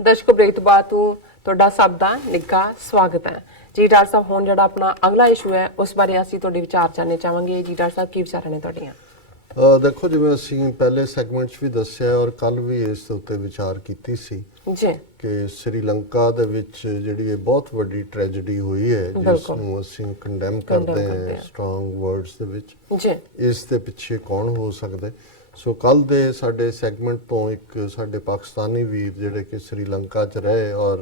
ਦਰਸ਼ਕੋ break ਤੋਂ ਬਾਅਦ ਤੁਹਾਡਾ ਸਭ ਦਾ ਨਿੱਘਾ ਸਵਾਗਤ ਹੈ ਜੀ। ਡਾਕਟਰ ਸਾਹਿਬ ਹੁਣ ਜਿਹੜਾ ਆਪਣਾ ਅਗਲਾ ਇਸ਼ੂ ਹੈ ਉਸ ਬਾਰੇ ਅਸੀਂ ਤੁਹਾਡੇ ਵਿਚਾਰ ਜਾਣਨੇ ਚਾਹਾਂਗੇ ਜੀ। ਡਾਕਟਰ ਸਾਹਿਬ ਕੀ ਵਿਚਾਰਾਂ ਨੇ ਤੁਹਾਡੀਆਂ? ਦੇਖੋ, ਜਿਵੇਂ ਅਸੀਂ ਪਹਿਲੇ ਸੈਗਮੈਂਟ 'ਚ ਵੀ ਦੱਸਿਆ ਔਰ ਕੱਲ ਵੀ ਇਸ ਦੇ ਉੱਤੇ ਵਿਚਾਰ ਕੀਤੀ ਸੀ ਜੀ ਕਿ ਸ੍ਰੀਲੰਕਾ ਦੇ ਵਿੱਚ ਜਿਹੜੀ ਇਹ ਬਹੁਤ ਵੱਡੀ ਟ੍ਰੈਜੇਡੀ ਹੋਈ ਹੈ ਜਿਸ ਨੂੰ ਅਸੀਂ ਕੰਡੈਮ ਕਰਦੇ ਹਾਂ ਸਟਰੋਂਗ ਵਰਡਸ ਦੇ ਵਿੱਚ, ਜੀ ਇਸ ਦੇ ਪਿੱਛੇ ਕੌਣ ਹੋ ਸਕਦਾ। ਸੋ ਕੱਲ ਦੇ ਸਾਡੇ ਸੈਗਮੈਂਟ ਤੋਂ ਇੱਕ ਸਾਡੇ ਪਾਕਿਸਤਾਨੀ ਵੀਰ ਜਿਹੜੇ ਕਿ ਸ੍ਰੀਲੰਕਾ 'ਚ ਰਹੇ ਔਰ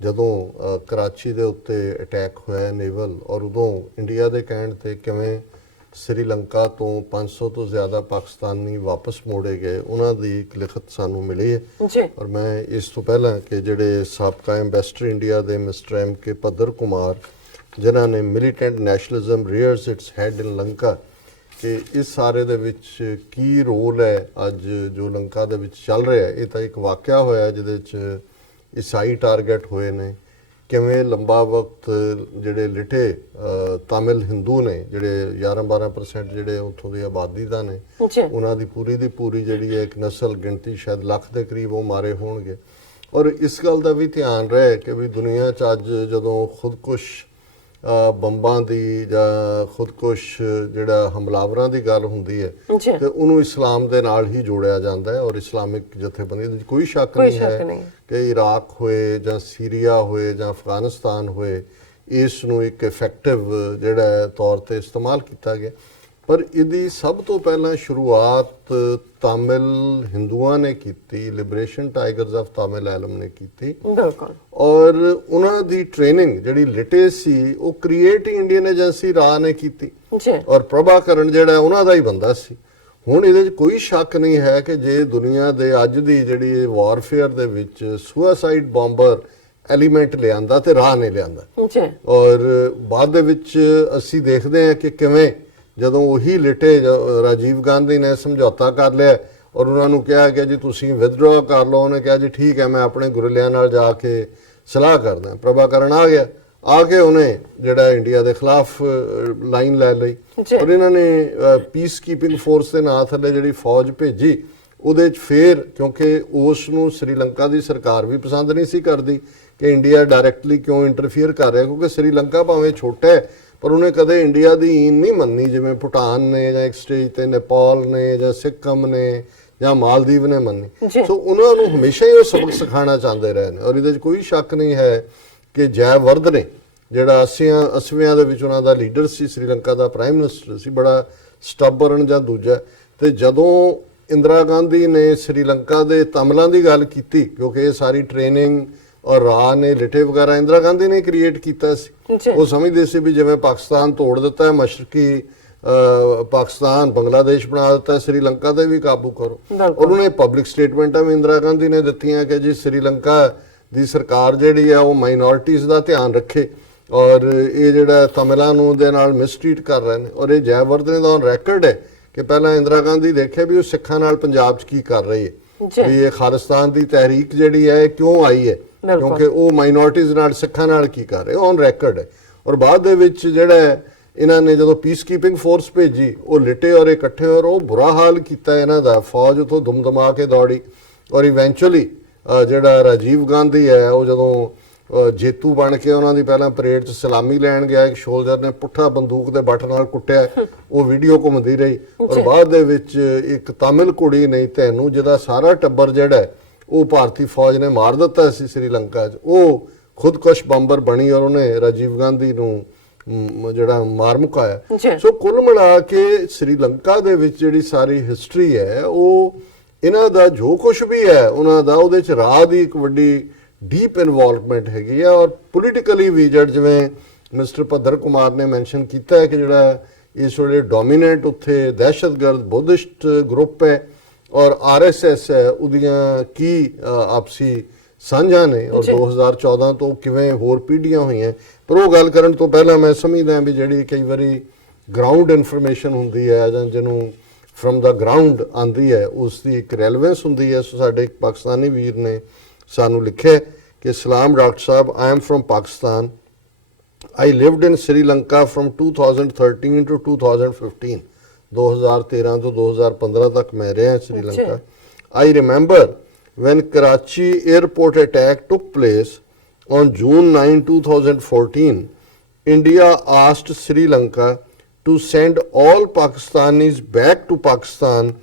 ਜਦੋਂ ਕਰਾਚੀ ਦੇ ਉੱਤੇ ਅਟੈਕ ਹੋਇਆ ਨੇਵਲ ਔਰ ਉਦੋਂ ਇੰਡੀਆ ਦੇ ਕਹਿਣ ਤੇ ਕਿਵੇਂ ਸ੍ਰੀਲੰਕਾ ਤੋਂ 500 ਤੋਂ ਜ਼ਿਆਦਾ ਪਾਕਿਸਤਾਨੀ ਵਾਪਸ ਮੋੜੇ ਗਏ, ਉਹਨਾਂ ਦੀ ਇੱਕ ਲਿਖਤ ਸਾਨੂੰ ਮਿਲੀ ਹੈ ਜੀ। ਔਰ ਮੈਂ ਇਸ ਤੋਂ ਪਹਿਲਾਂ ਕਿ ਜਿਹੜੇ ਸਾਬਕਾ ਐਮਬੈਸਡਰ ਇੰਡੀਆ ਦੇ ਮਿਸਟਰ M.K. ਪੱਦਰ ਕੁਮਾਰ ਜਿਨ੍ਹਾਂ ਨੇ ਮਿਲੀਟੈਂਟ ਨੈਸ਼ਨਲਿਜ਼ਮ ਰੀਅਰਸ ਇਟਸ ਹੈਡ ਇਨ ਲੰਕਾ ਕਿ ਇਸ ਸਾਰੇ ਦੇ ਵਿੱਚ ਕੀ ਰੋਲ ਹੈ ਅੱਜ ਜੋ ਲੰਕਾ ਦੇ ਵਿੱਚ ਚੱਲ ਰਿਹਾ। ਇਹ ਤਾਂ ਇੱਕ ਵਾਕਿਆ ਹੋਇਆ ਜਿਹਦੇ 'ਚ ਈਸਾਈ ਟਾਰਗੇਟ ਹੋਏ ਨੇ, ਕਿਵੇਂ ਲੰਬਾ ਵਕਤ ਜਿਹੜੇ ਲਿਟੇ ਤਾਮਿਲ ਹਿੰਦੂ ਨੇ ਜਿਹੜੇ 11-12% ਜਿਹੜੇ ਉੱਥੋਂ ਦੀ ਆਬਾਦੀ ਦਾ ਨੇ, ਉਹਨਾਂ ਦੀ ਪੂਰੀ ਜਿਹੜੀ ਹੈ ਇੱਕ ਨਸਲ ਗਿਣਤੀ ਸ਼ਾਇਦ ਲੱਖ ਦੇ ਕਰੀਬ ਉਹ ਮਾਰੇ ਹੋਣਗੇ। ਔਰ ਇਸ ਗੱਲ ਦਾ ਵੀ ਧਿਆਨ ਰਹੇ ਕਿ ਵੀ ਦੁਨੀਆ 'ਚ ਅੱਜ ਜਦੋਂ ਖੁਦਕੁਸ਼ ਬੰਬਾਂ ਦੀ ਜਾਂ ਖੁਦਕੁਸ਼ ਜਿਹੜਾ ਹਮਲਾਵਰਾਂ ਦੀ ਗੱਲ ਹੁੰਦੀ ਹੈ ਤੇ ਉਹਨੂੰ ਇਸਲਾਮ ਦੇ ਨਾਲ ਹੀ ਜੋੜਿਆ ਜਾਂਦਾ ਹੈ ਔਰ ਇਸਲਾਮਿਕ ਜਥੇਬੰਦੀ ਦੇ ਕੋਈ ਸ਼ੱਕ ਨਹੀਂ ਹੈ ਕਿ ਇਰਾਕ ਹੋਏ ਜਾਂ ਸੀਰੀਆ ਹੋਏ ਜਾਂ ਅਫਗਾਨਿਸਤਾਨ ਹੋਏ ਇਸ ਨੂੰ ਇੱਕ ਇਫੈਕਟਿਵ ਜਿਹੜਾ ਤੌਰ ਤੇ ਇਸਤੇਮਾਲ ਕੀਤਾ ਗਿਆ। ਪਰ ਇਹਦੀ ਸਭ ਤੋਂ ਪਹਿਲਾਂ ਸ਼ੁਰੂਆਤ ਤਾਮਿਲ ਹਿੰਦੂਆਂ ਨੇ ਕੀਤੀ, liberation tigers of Tamil Elm ਨੇ ਕੀਤੀ ਔਰ ਉਹਨਾਂ ਦੀ ਟ੍ਰੇਨਿੰਗ ਜਿਹੜੀ ਲਿਟੇ ਸੀ ਉਹ ਕ੍ਰੀਏਟ ਇੰਡੀਅਨ ਏਜੰਸੀ ਰਾਹ ਨੇ ਕੀਤੀ ਔਰ ਪ੍ਰਭਾਕਰਨ ਜਿਹੜਾ ਉਹਨਾਂ ਦਾ ਹੀ ਬੰਦਾ ਸੀ। ਹੁਣ ਇਹਦੇ 'ਚ ਕੋਈ ਸ਼ੱਕ ਨਹੀਂ ਹੈ ਕਿ ਜੇ ਦੁਨੀਆ ਦੇ ਅੱਜ ਦੀ ਜਿਹੜੀ ਵਾਰਫੇਅਰ ਦੇ ਵਿੱਚ ਸੁਸਾਈਡ ਬੰਬਰ ਐਲੀਮੈਂਟ ਲਿਆਂਦਾ ਤੇ ਰਾਹ ਨੇ ਲਿਆਂਦਾ ਔਰ ਬਾਅਦ ਦੇ ਵਿੱਚ ਅਸੀਂ ਦੇਖਦੇ ਹਾਂ ਕਿ ਕਿਵੇਂ ਜਦੋਂ ਉਹੀ ਲਿਟੇ ਰਾਜੀਵ ਗਾਂਧੀ ਨੇ ਸਮਝੌਤਾ ਕਰ ਲਿਆ ਔਰ ਉਹਨਾਂ ਨੂੰ ਕਿਹਾ ਕਿ ਜੀ ਤੁਸੀਂ ਵਿਦਡਰਾ ਕਰ ਲਓ, ਉਹਨੇ ਕਿਹਾ ਜੀ ਠੀਕ ਹੈ ਮੈਂ ਆਪਣੇ ਗੁਰਿਲਿਆਂ ਨਾਲ ਜਾ ਕੇ ਸਲਾਹ ਕਰਦਾ। ਪ੍ਰਭਾਕਰਨ ਆ ਗਿਆ, ਆ ਕੇ ਉਹਨੇ ਜਿਹੜਾ ਇੰਡੀਆ ਦੇ ਖਿਲਾਫ ਲਾਈਨ ਲੈ ਲਈ ਔਰ ਇਹਨਾਂ ਨੇ ਪੀਸ ਕੀਪਿੰਗ ਫੋਰਸ ਦੇ ਨਾਂ ਥੱਲੇ ਜਿਹੜੀ ਫੌਜ ਭੇਜੀ ਉਹਦੇ 'ਚ ਫੇਰ ਕਿਉਂਕਿ ਉਸ ਨੂੰ ਸ੍ਰੀਲੰਕਾ ਦੀ ਸਰਕਾਰ ਵੀ ਪਸੰਦ ਨਹੀਂ ਸੀ ਕਰਦੀ ਕਿ ਇੰਡੀਆ ਡਾਇਰੈਕਟਲੀ ਕਿਉਂ ਇੰਟਰਫੀਅਰ ਕਰ ਰਿਹਾ, ਕਿਉਂਕਿ ਸ੍ਰੀਲੰਕਾ ਭਾਵੇਂ ਛੋਟਾ ਹੈ ਪਰ ਉਹਨੇ ਕਦੇ ਇੰਡੀਆ ਦੀ ਈਨ ਨਹੀਂ ਮੰਨੀ ਜਿਵੇਂ ਭੂਟਾਨ ਨੇ ਜਾਂ ਇੱਕ ਸਟੇਜ ਤੇ ਨੇਪਾਲ ਨੇ ਜਾਂ ਸਿੱਕਮ ਨੇ ਜਾਂ ਮਾਲਦੀਵ ਨੇ ਮੰਨੀ। ਸੋ ਉਹਨਾਂ ਨੂੰ ਹਮੇਸ਼ਾ ਹੀ ਉਹ ਸਬਕ ਸਿਖਾਉਣਾ ਚਾਹੁੰਦੇ ਰਹੇ ਨੇ ਔਰ ਇਹਦੇ 'ਚ ਕੋਈ ਸ਼ੱਕ ਨਹੀਂ ਹੈ ਕਿ ਜੈ ਵਰਧ ਨੇ ਜਿਹੜਾ 80ਵਿਆਂ ਦੇ ਵਿੱਚ ਉਹਨਾਂ ਦਾ ਲੀਡਰ ਸੀ, ਸ੍ਰੀਲੰਕਾ ਦਾ ਪ੍ਰਾਈਮ ਮਿਨਿਸਟਰ ਸੀ, ਬੜਾ ਸਟਬਰਨ ਜਾਂ ਦੂਜਾ। ਤੇ ਜਦੋਂ ਇੰਦਰਾ ਗਾਂਧੀ ਨੇ ਸ੍ਰੀਲੰਕਾ ਦੇ ਤਮਿਲਾਂ ਦੀ ਗੱਲ ਕੀਤੀ ਕਿਉਂਕਿ ਇਹ ਸਾਰੀ ਟ੍ਰੇਨਿੰਗ ਔਰ ਰਾਹ ਨੇ ਲਿਟੇ ਵਗੈਰਾ ਇੰਦਰਾ ਗਾਂਧੀ ਨੇ ਕ੍ਰੀਏਟ ਕੀਤਾ ਸੀ, ਉਹ ਸਮਝਦੇ ਸੀ ਵੀ ਜਿਵੇਂ ਪਾਕਿਸਤਾਨ ਤੋੜ ਦਿੱਤਾ ਹੈ ਮਸ਼ਰਕੀ ਪਾਕਿਸਤਾਨ ਬੰਗਲਾਦੇਸ਼ ਬਣਾ ਦਿੱਤਾ, ਸ੍ਰੀਲੰਕਾ ਤੇ ਵੀ ਕਾਬੂ ਕਰੋ। ਉਹਨਾਂ ਨੇ ਪਬਲਿਕ ਸਟੇਟਮੈਂਟਾਂ ਵੀ ਇੰਦਰਾ ਗਾਂਧੀ ਨੇ ਦਿੱਤੀਆਂ ਕਿ ਜੀ ਸ੍ਰੀਲੰਕਾ ਦੀ ਸਰਕਾਰ ਜਿਹੜੀ ਆ ਉਹ ਮਾਈਨੋਰਿਟੀਜ਼ ਦਾ ਧਿਆਨ ਰੱਖੇ ਔਰ ਇਹ ਜਿਹੜਾ ਤਮਿਲਾਂ ਨੂੰ ਦੇ ਨਾਲ ਮਿਸਟ੍ਰੀਟ ਕਰ ਰਹੇ ਨੇ। ਔਰ ਇਹ ਜੈਵਰਧਨੇ ਦਾ ਰੈਕਰਡ ਹੈ ਕਿ ਪਹਿਲਾਂ ਇੰਦਰਾ ਗਾਂਧੀ ਦੇਖਿਆ ਵੀ ਉਹ ਸਿੱਖਾਂ ਨਾਲ ਪੰਜਾਬ 'ਚ ਕੀ ਕਰ ਰਹੀ ਹੈ, ਵੀ ਇਹ ਖਾਲਿਸਤਾਨ ਦੀ ਤਹਿਰੀਕ ਜਿਹੜੀ ਹੈ ਕਿਉਂ ਆਈ ਹੈ ਕਿਉਂਕਿ ਉਹ ਮਾਈਨੋਰਿਟੀਜ਼ ਨਾਲ ਸਿੱਖਾਂ ਨਾਲ ਕੀ ਕਰ ਰਹੇ ਔਨ ਰੈਕਰਡ ਹੈ। ਔਰ ਬਾਅਦ ਦੇ ਵਿੱਚ ਜਿਹੜਾ ਇਹਨਾਂ ਨੇ ਜਦੋਂ ਪੀਸ ਕੀਪਿੰਗ ਫੋਰਸ ਭੇਜੀ ਉਹ ਲਿਟੇ ਔਰ ਇਕੱਠੇ ਔਰ ਉਹ ਬੁਰਾ ਹਾਲ ਕੀਤਾ ਇਹਨਾਂ ਦਾ, ਫੌਜ ਉਥੋਂ ਦੁਮਦਮਾ ਕੇ ਦੌੜੀ ਔਰ ਇਵੈਂਚੁਅਲੀ ਜਿਹੜਾ ਰਾਜੀਵ ਗਾਂਧੀ ਹੈ ਉਹ ਜਦੋਂ ਜੇਤੂ ਬਣ ਕੇ ਉਹਨਾਂ ਦੀ ਪਹਿਲਾਂ ਪਰੇਡ 'ਚ ਸਲਾਮੀ ਲੈਣ ਗਿਆ, ਇੱਕ ਸ਼ੋਲਜਰ ਨੇ ਪੁੱਠਾ ਬੰਦੂਕ ਦੇ ਬੱਟ ਨਾਲ ਕੁੱਟਿਆ, ਉਹ ਵੀਡੀਓ ਘੁੰਮਦੀ ਰਹੀ ਔਰ ਬਾਅਦ ਦੇ ਵਿੱਚ ਇੱਕ ਤਾਮਿਲ ਕੁੜੀ ਨਹੀਂ ਤੈਨੂੰ ਜਿਹਦਾ ਸਾਰਾ ਟੱਬਰ ਜਿਹੜਾ ਉਹ ਭਾਰਤੀ ਫੌਜ ਨੇ ਮਾਰ ਦਿੱਤਾ ਸੀ ਸ੍ਰੀਲੰਕਾ 'ਚ, ਉਹ ਖੁਦਕੁਸ਼ ਬੰਬਰ ਬਣੀ ਔਰ ਉਹਨੇ ਰਾਜੀਵ ਗਾਂਧੀ ਨੂੰ ਜਿਹੜਾ ਮਾਰ ਮੁਕਾਇਆ। ਸੋ ਕੁੱਲ ਮਿਲਾ ਕੇ ਸ੍ਰੀਲੰਕਾ ਦੇ ਵਿੱਚ ਜਿਹੜੀ ਸਾਰੀ ਹਿਸਟਰੀ ਹੈ ਉਹ ਇਹਨਾਂ ਦਾ ਜੋ ਕੁਝ ਵੀ ਹੈ ਉਹਨਾਂ ਦਾ ਉਹਦੇ 'ਚ ਰਾਹ ਦੀ ਇੱਕ ਵੱਡੀ ਡੀਪ ਇਨਵੋਲਵਮੈਂਟ ਹੈਗੀ ਆ ਔਰ ਪੋਲੀਟੀਕਲੀ ਵੀ ਜਿਵੇਂ ਮਿਸਟਰ ਪੱਦਰ ਕੁਮਾਰ ਨੇ ਮੈਂਸ਼ਨ ਕੀਤਾ ਹੈ ਕਿ ਜਿਹੜਾ ਇਸ ਵੇਲੇ ਡੋਮੀਨੈਂਟ ਉੱਥੇ ਦਹਿਸ਼ਤਗਰਦ ਬੁੱਧਿਸਟ ਗਰੁੱਪ ਹੈ ਔਰ RSS ਹੈ ਉਹਦੀਆਂ ਕੀ ਆਪਸੀ ਸਾਂਝਾਂ ਨੇ ਔਰ 2014 ਤੋਂ ਕਿਵੇਂ ਹੋਰ ਪੀੜ੍ਹੀਆਂ ਹੋਈਆਂ। ਪਰ ਉਹ ਗੱਲ ਕਰਨ ਤੋਂ ਪਹਿਲਾਂ ਮੈਂ ਸਮਝਦਾ ਵੀ ਜਿਹੜੀ ਕਈ ਵਾਰੀ ਗਰਾਊਂਡ ਇਨਫੋਰਮੇਸ਼ਨ ਹੁੰਦੀ ਹੈ ਜਾਂ ਜਿਹਨੂੰ ਫਰਮ ਦਾ ਗਰਾਊਂਡ ਆਉਂਦੀ ਹੈ ਉਸ ਦੀ ਇੱਕ ਰੈਲੇਵੈਂਸ ਹੁੰਦੀ ਹੈ। ਸੋ ਸਾਡੇ ਇੱਕ ਪਾਕਿਸਤਾਨੀ ਵੀਰ ਨੇ ਸਾਨੂੰ ਲਿਖਿਆ ਕਿ ਸਲਾਮ ਡਾਕਟਰ ਸਾਹਿਬ, I am from Pakistan, I lived in Sri Lanka from 2013 to 2015. 2013 ਤੋਂ 2015 ਤੱਕ ਮੈਂ ਰਿਹਾ Sri Lanka. I remember when Karachi airport attack took place on June 9, 2014, India asked Sri Lanka to send all Pakistanis back to Pakistan,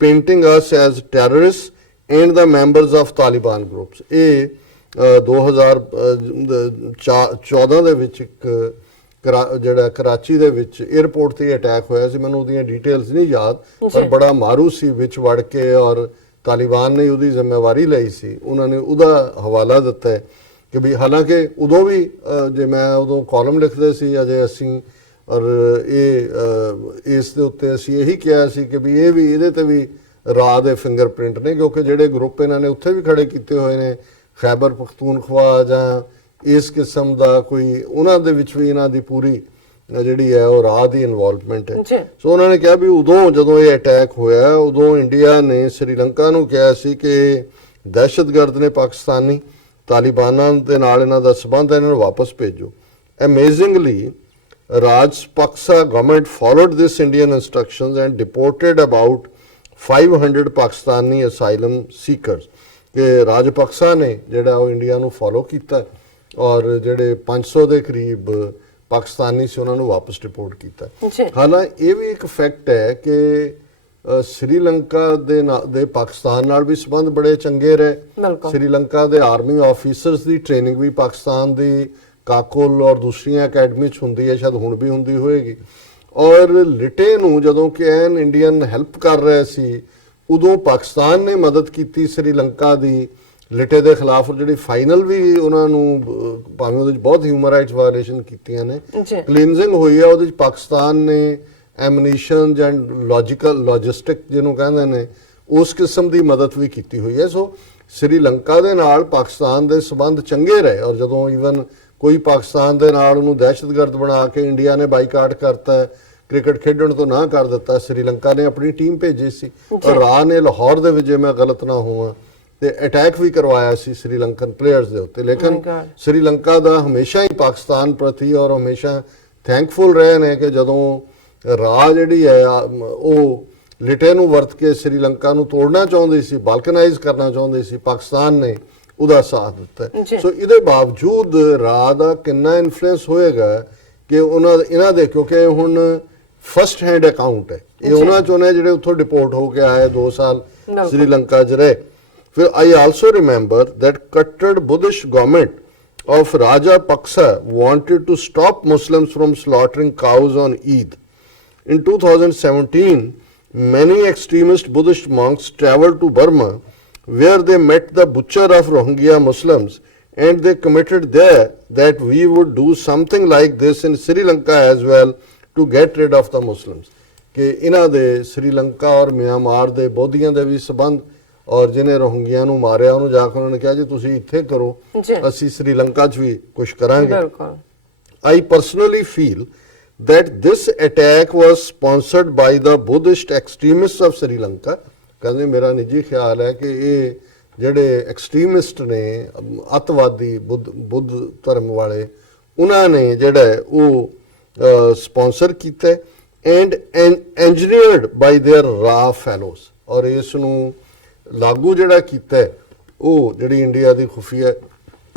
painting us as terrorists and the members of Taliban groups. ਇਹ 2014 ਦੇ ਵਿੱਚ ਇੱਕ ਜਿਹੜਾ ਕਰਾਚੀ ਦੇ ਵਿੱਚ airport ਤੇ attack ਹੋਇਆ ਸੀ, ਮੈਨੂੰ ਉਹਦੀਆਂ ਡਿਟੇਲਸ ਨਹੀਂ ਯਾਦ, ਪਰ ਬੜਾ ਮਾਰੂ ਸੀ ਵਿੱਚ ਵੜ ਕੇ, ਔਰ ਤਾਲਿਬਾਨ ਨੇ ਉਹਦੀ ਜ਼ਿੰਮੇਵਾਰੀ ਲਈ ਸੀ। ਉਹਨਾਂ ਨੇ ਉਹਦਾ ਹਵਾਲਾ ਦਿੱਤਾ ਹੈ ਕਿ ਵੀ ਹਾਲਾਂਕਿ ਉਦੋਂ ਵੀ ਜੇ ਮੈਂ ਉਦੋਂ ਕਾਲਮ ਲਿਖਦੇ ਸੀ ਅਜੇ ਅਸੀਂ, ਔਰ ਇਸ ਦੇ ਉੱਤੇ ਅਸੀਂ ਇਹੀ ਕਿਹਾ ਸੀ ਕਿ ਵੀ ਇਹ ਵੀ ਇਹਦੇ ਤੇ ਵੀ ਰਾਹ ਦੇ ਫਿੰਗਰਪ੍ਰਿੰਟ ਨੇ, ਕਿਉਂਕਿ ਜਿਹੜੇ ਗਰੁੱਪ ਇਹਨਾਂ ਨੇ ਉੱਥੇ ਵੀ ਖੜੇ ਕੀਤੇ ਹੋਏ ਨੇ, ਖੈਬਰ ਪਖਤੂਨਖਵਾ ਜਾਂ ਇਸ ਕਿਸਮ ਦਾ ਕੋਈ, ਉਹਨਾਂ ਦੇ ਵਿੱਚ ਵੀ ਇਹਨਾਂ ਦੀ ਪੂਰੀ ਜਿਹੜੀ ਹੈ ਉਹ ਰਾਹ ਦੀ ਇਨਵੋਲਵਮੈਂਟ ਹੈ। ਸੋ ਉਹਨਾਂ ਨੇ ਕਿਹਾ ਵੀ ਉਦੋਂ ਜਦੋਂ ਇਹ ਅਟੈਕ ਹੋਇਆ ਉਦੋਂ ਇੰਡੀਆ ਨੇ ਸ੍ਰੀਲੰਕਾ ਨੂੰ ਕਿਹਾ ਸੀ ਕਿ ਦਹਿਸ਼ਤਗਰਦ ਨੇ ਪਾਕਿਸਤਾਨੀ, ਤਾਲਿਬਾਨਾਂ ਦੇ ਨਾਲ ਇਹਨਾਂ ਦਾ ਸਬੰਧ ਹੈ, ਇਹਨਾਂ ਨੂੰ ਵਾਪਸ ਭੇਜੋ। ਅਮੇਜ਼ਿੰਗਲੀ Rajapaksa government followed this Indian instructions and deported about 500 Pakistani asylum seekers। ਕਿ ਰਾਜਪਕਸਾ ਨੇ ਜਿਹੜਾ ਉਹ ਇੰਡੀਆ ਨੂੰ ਫੋਲੋ ਕੀਤਾ ਔਰ ਜਿਹੜੇ 500 ਦੇ ਕਰੀਬ ਪਾਕਿਸਤਾਨੀ ਸੀ ਉਹਨਾਂ ਨੂੰ ਵਾਪਸ ਡਿਪੋਰਟ ਕੀਤਾ। ਹਾਲਾਂਕਿ ਇਹ ਵੀ ਇੱਕ ਫੈਕਟ ਹੈ ਕਿ ਸ੍ਰੀਲੰਕਾ ਦੇ ਪਾਕਿਸਤਾਨ ਨਾਲ ਵੀ ਸੰਬੰਧ ਬੜੇ ਚੰਗੇ ਰਹੇ। ਸ੍ਰੀਲੰਕਾ ਦੇ ਆਰਮੀ ਆਫੀਸਰਸ ਦੀ ਟ੍ਰੇਨਿੰਗ ਵੀ ਪਾਕਿਸਤਾਨ ਦੀ ਕਾਕੋਲ ਔਰ ਦੂਸਰੀਆਂ ਅਕੈਡਮੀ 'ਚ ਹੁੰਦੀ ਹੈ, ਸ਼ਾਇਦ ਹੁਣ ਵੀ ਹੁੰਦੀ ਹੋਏਗੀ। ਔਰ ਲਿਟੇ ਨੂੰ ਜਦੋਂ ਕਿ ਐਨ ਇੰਡੀਅਨ ਹੈਲਪ ਕਰ ਰਹੇ ਸੀ ਉਦੋਂ ਪਾਕਿਸਤਾਨ ਨੇ ਮਦਦ ਕੀਤੀ ਸ੍ਰੀਲੰਕਾ ਦੀ ਲਿਟੇ ਦੇ ਖਿਲਾਫ, ਜਿਹੜੀ ਫਾਈਨਲ ਵੀ ਉਹਨਾਂ ਨੂੰ ਭਾਵੇਂ ਉਹਦੇ 'ਚ ਬਹੁਤ ਹਿਊਮਨ ਰਾਈਟਸ ਵਾਇਲੇਸ਼ਨ ਕੀਤੀਆਂ ਨੇ, ਕਲੀਨਜ਼ਿੰਗ ਹੋਈ ਹੈ ਉਹਦੇ 'ਚ ਪਾਕਿਸਤਾਨ ਨੇ ਐਮਨੀਸ਼ਨ ਜਾਂ ਲੌਜਿਸਟਿਕ ਜਿਹਨੂੰ ਕਹਿੰਦੇ ਨੇ ਉਸ ਕਿਸਮ ਦੀ ਮਦਦ ਵੀ ਕੀਤੀ ਹੋਈ ਹੈ। ਸੋ ਸ੍ਰੀਲੰਕਾ ਦੇ ਨਾਲ ਪਾਕਿਸਤਾਨ ਦੇ ਸਬੰਧ ਚੰਗੇ ਰਹੇ, ਔਰ ਜਦੋਂ ਈਵਨ ਕੋਈ ਪਾਕਿਸਤਾਨ ਦੇ ਨਾਲ ਉਹਨੂੰ ਦਹਿਸ਼ਤਗਰਦ ਬਣਾ ਕੇ ਇੰਡੀਆ ਨੇ ਬਾਈਕਾਟ ਕਰਤਾ, ਕ੍ਰਿਕਟ ਖੇਡਣ ਤੋਂ ਨਾ ਕਰ ਦਿੱਤਾ, ਸ੍ਰੀਲੰਕਾ ਨੇ ਆਪਣੀ ਟੀਮ ਭੇਜੀ ਸੀ ਔਰ ਰਾਹ ਨੇ ਲਾਹੌਰ ਦੇ ਵਿੱਚ, ਜੇ ਮੈਂ ਗਲਤ ਨਾ ਹੋਵਾਂ, ਤੇ ਅਟੈਕ ਵੀ ਕਰਵਾਇਆ ਸੀ ਸ੍ਰੀਲੰਕਨ ਪਲੇਅਰਸ ਦੇ ਉੱਤੇ। ਲੇਕਿਨ ਸ੍ਰੀਲੰਕਾ ਦਾ ਹਮੇਸ਼ਾ ਹੀ ਪਾਕਿਸਤਾਨ ਪ੍ਰਤੀ ਔਰ ਹਮੇਸ਼ਾ ਥੈਂਕਫੁਲ ਰਹੇ ਨੇ ਕਿ ਜਦੋਂ ਰਾਹ ਜਿਹੜੀ ਹੈ ਉਹ ਲਿਟੇ ਨੂੰ ਵਰਤ ਕੇ ਸ੍ਰੀਲੰਕਾ ਨੂੰ ਤੋੜਨਾ ਚਾਹੁੰਦੀ ਸੀ, ਬਾਲਕਨਾਈਜ਼ ਕਰਨਾ ਚਾਹੁੰਦੀ ਸੀ, ਪਾਕਿਸਤਾਨ ਨੇ ਉਹਦਾ ਸਾਥ ਦਿੱਤਾ। ਸੋ ਇਹਦੇ ਬਾਵਜੂਦ ਰਾਹ ਦਾ ਕਿੰਨਾ ਇਨਫਲੂਐਂਸ ਹੋਏਗਾ ਕਿ ਇਹਨਾਂ ਦੇ, ਕਿਉਂਕਿ ਹੁਣ ਫਸਟ ਹੈਂਡ ਅਕਾਊਂਟ ਹੈ, ਇਹ ਉਹਨਾਂ ਚੋਂ ਨੇ ਜਿਹੜੇ ਉੱਥੋਂ ਡਿਪੋਰਟ ਹੋ ਕੇ ਆਏ 2 ਸਾਲ ਸ੍ਰੀਲੰਕਾ 'ਚ ਰਹੇ। ਫਿਰ ਆਈ ਆਲਸੋ ਰਿਮੈਂਬਰ that ਕੱਟੜ Buddhist government of Rajapaksa wanted to stop Muslims from slaughtering cows on Eid. In 2017, many extremist Buddhist monks traveled to Burma where they met the butcher of Rohingya Muslims and they committed there that we would do something like this in Sri Lanka as well to get rid of the Muslims. ਕਿ ਇਹਨਾਂ ਦੇ ਸ੍ਰੀਲੰਕਾ ਔਰ Myanmar ਦੇ ਬੋਧੀਆਂ ਦੇ ਵੀ ਸੰਬੰਧ, ਔਰ ਜਿਹਨੇ ਰੋਹਿੰਗਿਆਂ ਨੂੰ ਮਾਰਿਆ ਉਹਨੂੰ ਜਾ ਕੇ ਉਹਨਾਂ ਨੇ ਕਿਹਾ ਜੀ ਤੁਸੀਂ ਇੱਥੇ ਕਰੋ, ਅਸੀਂ ਸ੍ਰੀਲੰਕਾ 'ਚ ਵੀ ਕੁਝ ਕਰਾਂਗੇ। I personally feel that this attack was sponsored by the Buddhist extremists of Sri Lanka। ਕਹਿੰਦੇ ਮੇਰਾ ਨਿੱਜੀ ਖਿਆਲ ਹੈ ਕਿ ਇਹ ਜਿਹੜੇ ਐਕਸਟ੍ਰੀਮਿਸਟ ਨੇ, ਅੱਤਵਾਦੀ ਬੁੱਧ ਧਰਮ ਵਾਲੇ, ਉਹਨਾਂ ਨੇ ਜਿਹੜਾ ਉਹ ਸਪਾਂਸਰ ਕੀਤਾ and engineered by their raw fellows। ਔਰ ਇਸ ਨੂੰ ਲਾਗੂ ਜਿਹੜਾ ਕੀਤਾ ਉਹ ਜਿਹੜੀ ਇੰਡੀਆ ਦੀ ਖੁਫੀਆ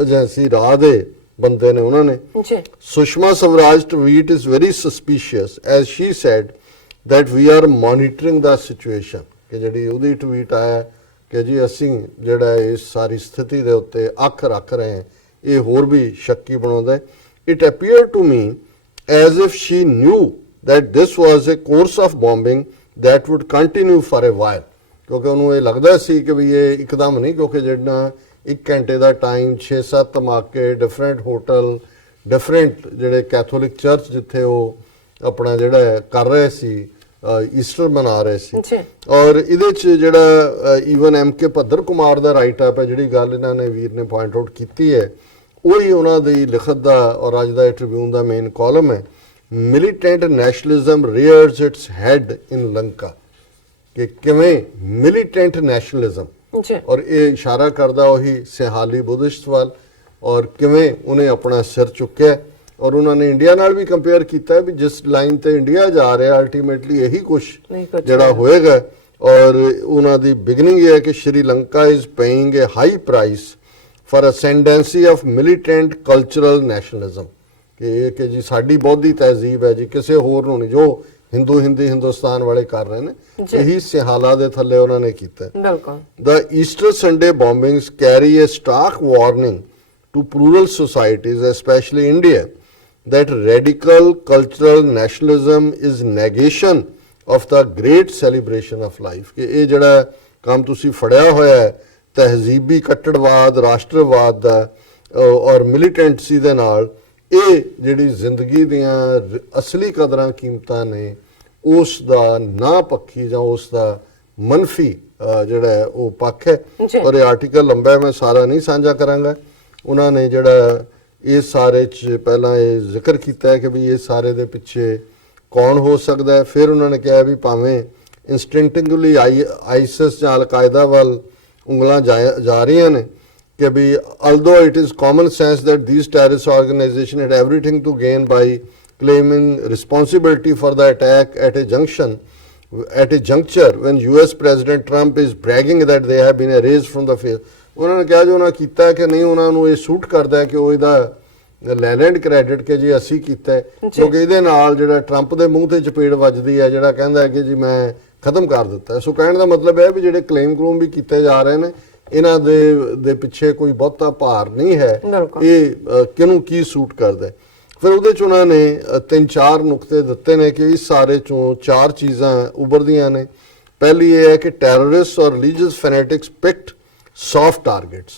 ਏਜੰਸੀ ਰਾਹ ਦੇ ਬੰਦੇ ਨੇ ਉਹਨਾਂ ਨੇ। Sushma Swaraj tweet is very suspicious as she said that we are monitoring the situation। ਕਿ ਜਿਹੜੀ ਉਹਦੀ ਟਵੀਟ ਆਇਆ ਕਿ ਜੀ ਅਸੀਂ ਜਿਹੜਾ ਇਸ ਸਾਰੀ ਸਥਿਤੀ ਦੇ ਉੱਤੇ ਅੱਖ ਰੱਖ ਰਹੇ ਹਾਂ, ਇਹ ਹੋਰ ਵੀ ਸ਼ੱਕੀ ਬਣਾਉਂਦਾ। It appeared to me as if she knew that this was a course of bombing that would continue for a while। ਕਿਉਂਕਿ ਉਹਨੂੰ ਇਹ ਲੱਗਦਾ ਸੀ ਕਿ ਵੀ ਇਹ ਇੱਕਦਮ ਨਹੀਂ, ਕਿਉਂਕਿ ਜਿਹੜਾ 1 ਘੰਟੇ ਦਾ ਟਾਈਮ, 6-7 ਧਮਾਕੇ, ਡਿਫਰੈਂਟ ਹੋਟਲ, ਡਿਫਰੈਂਟ ਜਿਹੜੇ ਕੈਥੋਲਿਕ ਚਰਚ ਜਿੱਥੇ ਉਹ ਆਪਣਾ ਜਿਹੜਾ ਕਰ ਰਹੇ ਸੀ, ਈਸਟਰ ਮਨਾ ਰਹੇ ਸੀ। ਔਰ ਇਹਦੇ 'ਚ ਜਿਹੜਾ ਈਵਨ MK ਭੱਦਰ ਕੁਮਾਰ ਦਾ ਰਾਈਟ ਅਪ ਹੈ, ਜਿਹੜੀ ਗੱਲ ਇਹਨਾਂ ਨੇ ਵੀਰ ਨੇ ਪੁਆਇੰਟ ਆਊਟ ਕੀਤੀ ਹੈ, ਉਹੀ ਉਹਨਾਂ ਦੀ ਲਿਖਤ ਦਾ ਔਰ ਅੱਜ ਦਾ ਟ੍ਰਿਬਿਊਨ ਦਾ ਮੇਨ ਕਾਲਮ ਹੈ। ਮਿਲੀਟੈਂਟ ਨੈਸ਼ਨਲਿਜ਼ਮ ਰੀਅਰਸ ਇਟਸ ਹੈਡ ਇਨ ਲੰਕਾ। ਕਿ ਕਿਵੇਂ ਮਿਲੀਟੈਂਟ ਨੈਸ਼ਨਲਿਜ਼ਮ, ਔਰ ਇਹ ਇਸ਼ਾਰਾ ਕਰਦਾ ਉਹੀ ਸਿਹਾਲੀ ਬੁੱਧਿਸਟ ਵੱਲ, ਔਰ ਕਿਵੇਂ ਉਹਨੇ ਆਪਣਾ ਸਿਰ ਚੁੱਕਿਆ। ਔਰ ਉਹਨਾਂ ਨੇ ਇੰਡੀਆ ਨਾਲ ਵੀ ਕੰਪੇਅਰ ਕੀਤਾ ਵੀ ਜਿਸ ਲਾਈਨ ਤੇ ਇੰਡੀਆ ਜਾ ਰਿਹਾ ਅਲਟੀਮੇਟਲੀ ਇਹੀ ਕੁਝ ਜਿਹੜਾ ਹੋਏਗਾ। ਔਰ ਉਹਨਾਂ ਦੀ ਬਿਗਨਿੰਗ ਇਹ ਹੈ ਕਿ Sri Lanka is paying a high price for ascendancy of militant cultural nationalism, ਕਿ ਇਹ ਕਿ ਜੀ ਸਾਡੀ ਬੌਧੀ ਤਹਿਜ਼ੀਬ ਹੈ ਜੀ, ਕਿਸੇ ਹੋਰ ਨੂੰ ਨਹੀਂ, ਜੋ ਹਿੰਦੁਸਤਾਨ ਵਾਲੇ ਕਰ ਰਹੇ ਨੇ, ਇਹੀ ਸਿਹਾਲਾ ਦੇ ਥੱਲੇ ਉਹਨਾਂ ਨੇ ਕੀਤਾ। ਬਿਲਕੁਲ। The Easter Sunday bombings carry a stark warning to plural societies, especially India, that radical cultural nationalism is negation of the great celebration of life। ਕਿ ਇਹ ਜਿਹੜਾ ਕੰਮ ਤੁਸੀਂ ਫੜਿਆ ਹੋਇਆ ਹੈ ਤਹਿਜ਼ੀਬੀ ਕੱਟੜਵਾਦ, ਰਾਸ਼ਟਰਵਾਦ ਦਾ ਔਰ ਮਿਲੀਟੈਂਟਸੀ ਦੇ ਨਾਲ, ਇਹ ਜਿਹੜੀ ਜ਼ਿੰਦਗੀ ਦੀਆਂ ਅਸਲੀ ਕਦਰਾਂ ਕੀਮਤਾਂ ਨੇ ਉਸ ਦਾ ਨਾ ਪੱਖੀ ਜਾਂ ਉਸ ਦਾ ਮਨਫੀ ਜਿਹੜਾ ਹੈ ਉਹ ਪੱਖ ਹੈ। ਔਰ ਇਹ ਆਰਟੀਕਲ ਲੰਬਾ ਹੈ, ਮੈਂ ਸਾਰਾ ਨਹੀਂ ਸਾਂਝਾ ਕਰਾਂਗਾ। ਉਹਨਾਂ ਨੇ ਜਿਹੜਾ ਇਸ ਸਾਰੇ 'ਚ ਪਹਿਲਾਂ ਇਹ ਜ਼ਿਕਰ ਕੀਤਾ ਹੈ ਕਿ ਵੀ ਇਹ ਸਾਰੇ ਦੇ ਪਿੱਛੇ ਕੌਣ ਹੋ ਸਕਦਾ ਹੈ। ਫਿਰ ਉਹਨਾਂ ਨੇ ਕਿਹਾ ਵੀ ਭਾਵੇਂ ਇੰਸਟਿੰਕਟਿਵਲੀ ਆਈਸਿਸ ਜਾਂ ਅਲ-ਕਾਇਦਾ ਵੱਲ ਉਂਗਲਾਂ ਜਾ ਰਹੀਆਂ ਨੇ, ਕਿ ਵੀ although it is common sense that these terrorist organizations had everything to gain by claiming responsibility for the attack at a juncture when US President Trump is bragging that they have been erased from the face। ਉਹਨਾਂ ਨੇ ਕਿਹਾ ਜੋ ਉਹਨਾਂ ਕੀਤਾ ਕਿ ਨਹੀਂ, ਉਹਨਾਂ ਨੂੰ ਇਹ ਸੂਟ ਕਰਦਾ ਹੈ ਕਿ ਉਹ ਇਹਦਾ ਲੈ ਲੈਣ ਕ੍ਰੈਡਿਟ ਕਿ ਜੀ ਅਸੀਂ ਕੀਤਾ, ਕਿਉਂਕਿ ਇਹਦੇ ਨਾਲ ਜਿਹੜਾ ਟਰੰਪ ਦੇ ਮੂੰਹ ਤੇ ਚਪੇੜ ਵੱਜਦੀ ਹੈ, ਜਿਹੜਾ ਕਹਿੰਦਾ ਹੈ ਕਿ ਜੀ ਮੈਂ ਖਤਮ ਕਰ ਦਿੱਤਾ। ਸੋ ਕਹਿਣ ਦਾ ਮਤਲਬ ਹੈ ਵੀ ਜਿਹੜੇ ਕਲੇਮ ਵੀ ਕੀਤੇ ਜਾ ਰਹੇ ਨੇ, ਇਹਨਾਂ ਦੇ ਪਿੱਛੇ ਕੋਈ ਬਹੁਤਾ ਭਾਰ ਨਹੀਂ ਹੈ, ਇਹ ਕਿਹਨੂੰ ਕੀ ਸੂਟ ਕਰਦਾ। ਫਿਰ ਉਹਦੇ 'ਚ ਉਹਨਾਂ ਨੇ 3-4 ਨੁਕਤੇ ਦਿੱਤੇ ਨੇ ਕਿ ਇਸ ਸਾਰੇ 'ਚੋਂ 4 ਚੀਜ਼ਾਂ ਉੱਭਰਦੀਆਂ ਨੇ। ਪਹਿਲੀ ਇਹ ਹੈ ਕਿ ਟੈਰਰਿਸਟ ਔਰ ਰਿਲੀਜੀਅਸ ਫੈਨੇਟਿਕਸ ਪਿਕਡ ਸੌਫਟ ਟਾਰਗੇਟਸ,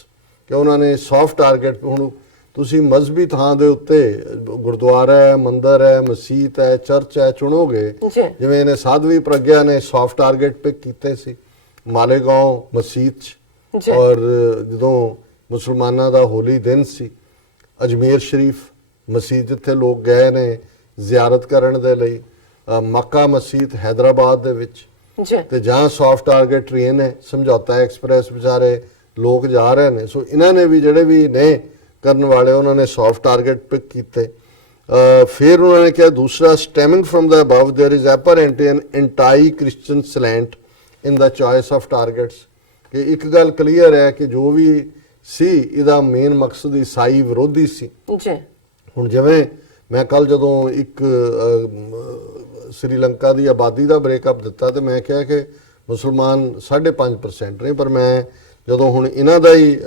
ਕਿ ਉਹਨਾਂ ਨੇ ਸੌਫਟ ਟਾਰਗੇਟ, ਹੁਣ ਤੁਸੀਂ ਮਜ਼ਹਬੀ ਥਾਂ ਦੇ ਉੱਤੇ ਗੁਰਦੁਆਰਾ ਹੈ, ਮੰਦਰ ਹੈ, ਮਸਜਿਦ ਹੈ, ਚਰਚ ਹੈ ਚੁਣੋਗੇ, ਜਿਵੇਂ ਇਹਨੇ ਸਾਧਵੀ ਪ੍ਰਗਿਆ ਨੇ ਸੌਫਟ ਟਾਰਗੇਟ ਪਿਕ ਕੀਤੇ ਸੀ ਮਾਲੇਗਾਂਵ ਮਸਜਿਦ 'ਚ, ਔਰ ਜਦੋਂ ਮੁਸਲਮਾਨਾਂ ਦਾ ਹੋਲੀ ਦਿਨ ਸੀ ਅਜਮੇਰ ਸ਼ਰੀਫ ਮਸਜਿਦ ਜਿੱਥੇ ਲੋਕ ਗਏ ਨੇ ਜ਼ਿਆਰਤ ਕਰਨ ਦੇ ਲਈ, ਮੱਕਾ ਮਸਜਿਦ ਹੈਦਰਾਬਾਦ ਦੇ ਵਿੱਚ, ਤੇ ਜਾਂ ਸੌਫਟ ਟਾਰਗੇਟ ਟ੍ਰੇਨ ਹੈ ਸਮਝੌਤਾ ਐਕਸਪ੍ਰੈਸ, ਵਿਚਾਰੇ ਲੋਕ ਜਾ ਰਹੇ ਨੇ। ਸੋ ਇਹਨਾਂ ਨੇ ਵੀ ਜਿਹੜੇ ਵੀ ਨੇ ਕਰਨ ਵਾਲੇ, ਉਹਨਾਂ ਨੇ ਸੌਫਟ ਟਾਰਗੇਟ ਪਿਕ ਕੀਤੇ। ਫਿਰ ਉਹਨਾਂ ਨੇ ਕਿਹਾ ਦੂਸਰਾ, stemming from the above there is apparently an anti Christian slant in the choice of targets, ਕਿ ਇੱਕ ਗੱਲ ਕਲੀਅਰ ਹੈ ਕਿ ਜੋ ਵੀ ਸੀ ਇਹਦਾ ਮੇਨ ਮਕਸਦ ਈਸਾਈ ਵਿਰੋਧੀ ਸੀ। ਹੁਣ ਜਿਵੇਂ ਮੈਂ ਕੱਲ ਜਦੋਂ ਇੱਕ ਸ਼੍ਰੀਲੰਕਾ ਦੀ ਆਬਾਦੀ ਦਾ ਬ੍ਰੇਕਅਪ ਦਿੱਤਾ ਤੇ ਮੈਂ ਕਿਹਾ ਕਿ ਮੁਸਲਮਾਨ 5.5% ਨੇ, ਪਰ ਮੈਂ ਜਦੋਂ ਹੁਣ ਇਹਨਾਂ ਦਾ ਹੀ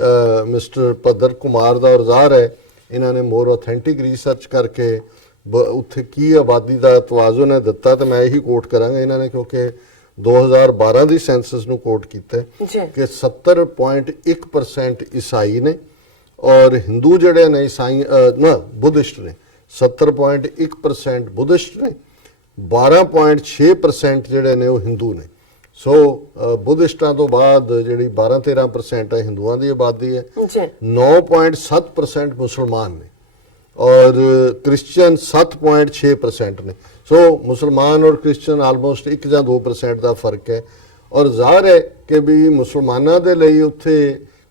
ਮਿਸਟਰ ਪੱਦਰ ਕੁਮਾਰ ਦਾ ਰਜ਼ਾਰ ਹੈ, ਇਹਨਾਂ ਨੇ ਮੋਰ ਆਥੈਂਟਿਕ ਰਿਸਰਚ ਕਰਕੇ ਉੱਥੇ ਕੀ ਆਬਾਦੀ ਦਾ ਤਵਾਜ਼ਨ ਹੈ ਦਿੱਤਾ, ਤੇ ਮੈਂ ਇਹੀ ਕੋਟ ਕਰਾਂਗਾ ਇਹਨਾਂ ਨੇ, ਕਿਉਂਕਿ 2012 ਦੀ ਸੈਂਸਸ ਨੂੰ ਕੋਟ ਕੀਤਾ ਕਿ 70.1% ਈਸਾਈ ਨੇ ਔਰ ਹਿੰਦੂ ਜਿਹੜੇ ਨੇ ਈਸਾਈ ਬੁੱਧਿਸਟ ਨੇ, 70.1% ਬੁੱਧਿਸਟ ਨੇ, 12.6% ਜਿਹੜੇ ਨੇ ਉਹ ਹਿੰਦੂ ਨੇ। ਸੋ ਬੁੱਧਿਸਟਾਂ ਤੋਂ ਬਾਅਦ ਜਿਹੜੀ 12-13% ਹੈ ਹਿੰਦੂਆਂ ਦੀ ਆਬਾਦੀ ਹੈ, 9.7% ਮੁਸਲਮਾਨ ਨੇ ਔਰ ਕ੍ਰਿਸਚੀਅਨ 7.6% ਨੇ। ਸੋ ਮੁਸਲਮਾਨ ਔਰ ਕ੍ਰਿਸਚੀਅਨ ਆਲਮੋਸਟ 1 ਜਾਂ 2% ਦਾ ਫਰਕ ਹੈ। ਔਰ ਜ਼ਾਹਰ ਹੈ ਕਿ ਵੀ ਮੁਸਲਮਾਨਾਂ ਦੇ ਲਈ ਉੱਥੇ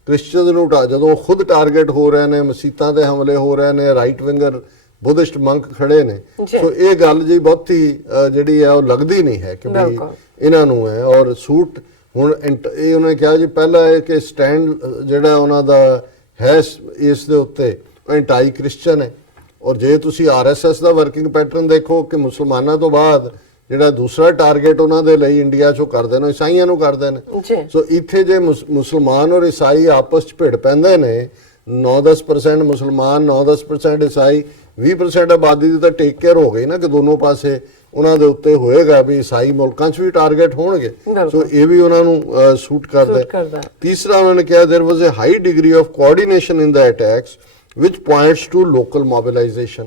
ਕ੍ਰਿਸਚੀਅਨ ਨੂੰ ਜਦੋਂ ਖੁਦ ਟਾਰਗੇਟ ਹੋ ਰਹੇ ਨੇ, ਮਸੀਤਾਂ ਤੇ ਹਮਲੇ ਹੋ ਰਹੇ ਨੇ, ਰਾਈਟ ਵਿੰਗਰ ਬੁੱਧਿਸਟ ਮੰਕ ਖੜੇ ਨੇ, ਸੋ ਇਹ ਗੱਲ ਜੀ ਬਹੁਤੀ ਜਿਹੜੀ ਹੈ ਉਹ ਲੱਗਦੀ ਨਹੀਂ ਹੈ ਕਿ ਵੀ ਇਹਨਾਂ ਨੂੰ ਹੈ। ਔਰ ਸੂਟ ਹੁਣ ਇਹ ਉਹਨੇ ਕਿਹਾ ਜੀ ਪਹਿਲਾਂ ਇਹ ਕਿ ਸਟੈਂਡ ਜਿਹੜਾ ਉਹਨਾਂ ਦਾ ਹੈ ਇਸ ਦੇ ਉੱਤੇ ਐਂਟੀ ਕ੍ਰਿਸਚਨ ਹੈ, ਔਰ ਜੇ ਤੁਸੀਂ ਆਰਐਸਐਸ ਦਾ ਵਰਕਿੰਗ ਪੈਟਰਨ ਦੇਖੋ ਕਿ ਮੁਸਲਮਾਨਾਂ ਤੋਂ ਬਾਅਦ ਜਿਹੜਾ ਦੂਸਰਾ ਟਾਰਗੇਟ ਉਹਨਾਂ ਦੇ ਲਈ ਇੰਡੀਆ 'ਚੋਂ ਕਰਦੇ ਨੇ, ਈਸਾਈਆਂ ਨੂੰ ਕਰਦੇ ਨੇ। ਸੋ ਇੱਥੇ ਜੇ ਮੁਸਲਮਾਨ ਔਰ ਈਸਾਈ ਆਪਸ 'ਚ ਭਿੜ ਪੈਂਦੇ ਨੇ, 9-10% ਮੁਸਲਮਾਨ, 9-10% ਈਸਾਈ, 20% ਆਬਾਦੀ ਦੀ ਤਾਂ ਟੇਕ ਕੇਅਰ ਹੋ ਗਈ ਨਾ ਕਿ ਦੋਨੋਂ ਪਾਸੇ ਉਹਨਾਂ ਦੇ ਉੱਤੇ ਹੋਏਗਾ ਵੀ ਈਸਾਈ ਮੁਲਕਾਂ 'ਚ ਵੀ ਟਾਰਗੇਟ ਹੋਣਗੇ। ਸੋ ਇਹ ਵੀ ਉਹਨਾਂ ਨੂੰ ਸੂਟ ਕਰਦਾ। ਤੀਸਰਾ ਉਹਨਾਂ ਨੇ ਕਿਹਾ there was a high degree of coordination in the attacks which points to local mobilization,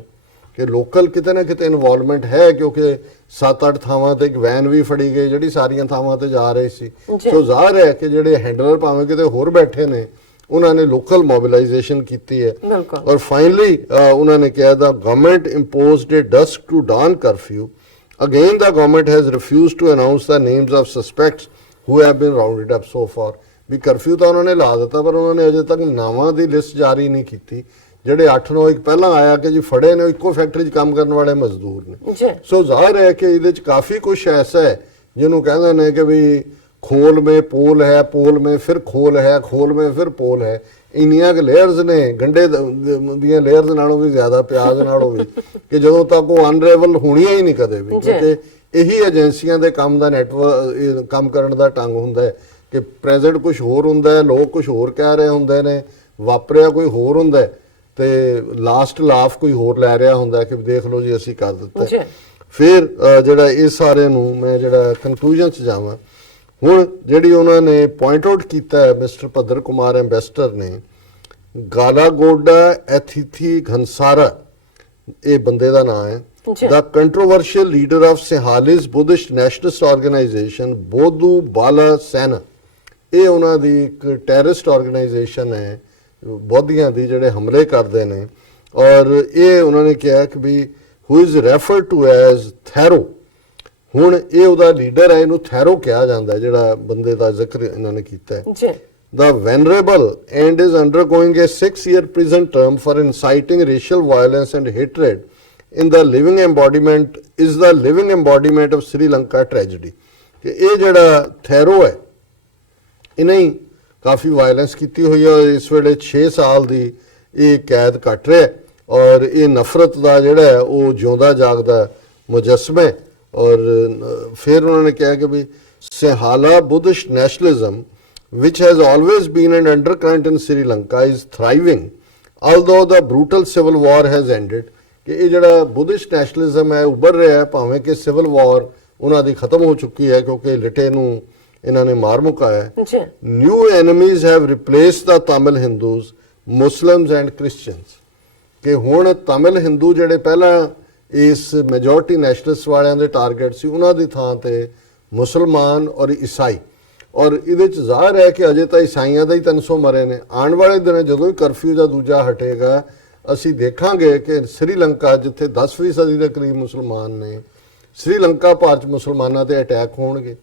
ਕਿ ਲੋਕਲ ਕਿਤੇ ਨਾ ਕਿਤੇ ਇਨਵੋਲਵਮੈਂਟ ਹੈ, ਕਿਉਂਕਿ 7-8 ਥਾਵਾਂ ਤੇ ਇੱਕ ਵੈਨ ਵੀ ਫੜੀ ਗਈ ਜਿਹੜੀ ਸਾਰੀਆਂ ਥਾਵਾਂ ਤੇ ਜਾ ਰਹੀ ਸੀ। ਸੋ ਜ਼ਾਹਰ ਹੈ ਕਿ ਜਿਹੜੇ ਹੈਂਡਲਰ ਭਾਵੇਂ ਕਿਤੇ ਹੋਰ ਬੈਠੇ ਨੇ, ਉਹਨਾਂ ਨੇ ਲੋਕਲ ਮੋਬਿਲਾਈਜੇਸ਼ਨ ਕੀਤੀ ਹੈ। ਔਰ ਫਾਈਨਲੀ ਉਹਨਾਂ ਨੇ ਕਿਹਾ ਦਾ government imposed a dusk to dawn curfew, again the government has refused to announce the names of suspects who have been rounded up so far. ਵੀ ਕਰਫਿਊ ਤਾਂ ਉਹਨਾਂ ਨੇ ਲਾ ਦਿੱਤਾ, ਪਰ ਉਹਨਾਂ ਨੇ ਅਜੇ ਤੱਕ ਨਾਵਾਂ ਦੀ ਲਿਸਟ ਜਾਰੀ ਨਹੀਂ ਕੀਤੀ। ਜਿਹੜੇ 8-9 ਇੱਕ ਪਹਿਲਾਂ ਆਇਆ ਕਿ ਜੀ ਫੜੇ ਨੇ, ਇੱਕੋ ਫੈਕਟਰੀ 'ਚ ਕੰਮ ਕਰਨ ਵਾਲੇ ਮਜ਼ਦੂਰ ਨੇ। ਸੋ ਜ਼ਾਹਰ ਹੈ ਕਿ ਇਹਦੇ 'ਚ ਕਾਫੀ ਕੁਝ ਐਸਾ ਹੈ ਜਿਹਨੂੰ ਕਹਿੰਦੇ ਨੇ ਕਿ ਵੀ खोल में पोल है, पोल में फिर खोल है, खोल में फिर पोल है। ਇੰਨੀਆਂ ਕੁ ਲੇਅਰਸ ਨੇ ਗੰਡੇ ਦੀਆਂ ਲੇਅਰਸ ਨਾਲੋਂ ਵੀ ਜ਼ਿਆਦਾ, ਪਿਆਜ਼ ਨਾਲੋਂ ਵੀ, ਕਿ ਜਦੋਂ ਤੱਕ ਉਹ ਅਨਰੇਵਲ ਹੋਣੀਆਂ ਹੀ ਨਹੀਂ ਕਦੇ ਵੀ। ਕਿਉਂਕਿ ਇਹੀ ਏਜੰਸੀਆਂ ਦੇ ਕੰਮ ਦਾ ਨੈਟਵਰਕ ਕੰਮ ਕਰਨ ਦਾ ਢੰਗ ਹੁੰਦਾ ਹੈ ਕਿ ਪ੍ਰੈਜ਼ੈਂਟ ਕੁਝ ਹੋਰ ਹੁੰਦਾ ਹੈ, ਲੋਕ ਕੁਝ ਹੋਰ ਕਹਿ ਰਹੇ ਹੁੰਦੇ ਨੇ, ਵਾਪਰਿਆ ਕੋਈ ਹੋਰ ਹੁੰਦਾ ਤੇ ਲਾਸਟ ਲਾਫ ਕੋਈ ਹੋਰ ਲੈ ਰਿਹਾ ਹੁੰਦਾ ਕਿ ਦੇਖ ਲਓ ਜੀ ਅਸੀਂ ਕਰ ਦਿੱਤਾ। ਫਿਰ ਜਿਹੜਾ ਇਹ ਸਾਰੇ ਨੂੰ ਮੈਂ ਜਿਹੜਾ ਕਨਕਲੂਜਨ 'ਚ ਜਾਵਾਂ, ਹੁਣ ਜਿਹੜੀ ਉਹਨਾਂ ਨੇ ਪੁਆਇੰਟ ਆਊਟ ਕੀਤਾ ਹੈ ਮਿਸਟਰ ਭੱਦਰ ਕੁਮਾਰ ਐਂਬੈਸਡਰ ਨੇ, ਗਾਲਾਗੋਡਾ ਐਥੀਥੀ ਘਨਸਾਰਾ ਇਹ ਬੰਦੇ ਦਾ ਨਾਮ ਹੈ, the controversial leader of Sinhalese Buddhist nationalist organization ਬੋਧੂ ਬਾਲਾ ਸੈਨਾ, ਇਹ ਉਹਨਾਂ ਦੀ ਇੱਕ ਟੈਰਰਿਸਟ ਆਰਗੇਨਾਈਜੇਸ਼ਨ ਹੈ ਬੋਧੀਆਂ ਦੀ ਜਿਹੜੇ ਹਮਲੇ ਕਰਦੇ ਨੇ। ਔਰ ਇਹ ਉਹਨਾਂ ਨੇ ਕਿਹਾ ਕਿ ਵੀ who is referred to as ਥੈਰੋ, ਹੁਣ ਇਹ ਉਹਦਾ ਲੀਡਰ ਹੈ, ਇਹਨੂੰ ਥੈਰੋ ਕਿਹਾ ਜਾਂਦਾ, ਜਿਹੜਾ ਬੰਦੇ ਦਾ ਜ਼ਿਕਰ ਇਹਨਾਂ ਨੇ ਕੀਤਾ ਹੈ। The venerable and is undergoing a 6-year prison term for inciting racial violence and hatred in the living embodiment is the living embodiment of Sri Lanka tragedy। ਕਿ ਇਹ ਜਿਹੜਾ ਥੈਰੋ ਹੈ ਇਹਨੇ ਹੀ ਕਾਫੀ ਵਾਇਲੈਂਸ ਕੀਤੀ ਹੋਈ ਹੈ। ਇਸ ਵੇਲੇ 6 ਸਾਲ ਦੀ ਇਹ ਕੈਦ ਕੱਟ ਰਿਹਾ ਔਰ ਇਹ ਨਫ਼ਰਤ ਦਾ ਜਿਹੜਾ ਹੈ ਉਹ ਜਿਉਂਦਾ ਜਾਗਦਾ ਮੁਜੱਸਮਾ ਹੈ। ਔਰ ਫਿਰ ਉਹਨਾਂ ਨੇ ਕਿਹਾ ਕਿ ਵੀ Sinhala Buddhist nationalism which has always been an undercurrent in Sri Lanka is thriving although the brutal civil war has ended। ਕਿ ਇਹ ਜਿਹੜਾ ਬੁੱਧਿਸਟ ਨੈਸ਼ਨਲਿਜ਼ਮ ਹੈ ਉੱਭਰ ਰਿਹਾ ਹੈ, ਭਾਵੇਂ ਕਿ ਸਿਵਲ ਵਾਰ ਉਹਨਾਂ ਦੀ ਖਤਮ ਹੋ ਚੁੱਕੀ ਹੈ ਕਿਉਂਕਿ ਲਿਟੇ ਨੂੰ ਇਹਨਾਂ ਨੇ ਮਾਰ ਮੁਕਾਇਆ ਹੈ। New enemies have replaced the Tamil Hindus, Muslims and Christians, ਕਿ ਹੁਣ ਤਾਮਿਲ ਹਿੰਦੂ ਜਿਹੜੇ ਪਹਿਲਾਂ ਇਸ ਮੈਜੋਰਟੀ ਨੈਸ਼ਨਲਿਸਟ ਵਾਲਿਆਂ ਦੇ ਟਾਰਗੇਟ ਸੀ, ਉਹਨਾਂ ਦੀ ਥਾਂ ਤੇ ਮੁਸਲਮਾਨ ਔਰ ਈਸਾਈ। ਔਰ ਇਹਦੇ 'ਚ ਜ਼ਾਹਰ ਹੈ ਕਿ ਅਜੇ ਤਾਂ ਈਸਾਈਆਂ ਦਾ ਹੀ 300 ਮਰੇ ਨੇ। ਆਉਣ ਵਾਲੇ ਦਿਨ ਜਦੋਂ ਹੀ ਕਰਫਿਊ ਜਾਂ ਦੂਜਾ ਹਟੇਗਾ, ਅਸੀਂ ਦੇਖਾਂਗੇ ਕਿ ਸ੍ਰੀਲੰਕਾ ਜਿੱਥੇ 10ਵੀਂ ਸਦੀ ਦੇ ਕਰੀਬ ਮੁਸਲਮਾਨ ਨੇ, ਸ੍ਰੀਲੰਕਾ ਭਰ 'ਚ ਮੁਸਲਮਾਨਾਂ ਤੇ ਅਟੈਕ ਹੋਣਗੇ,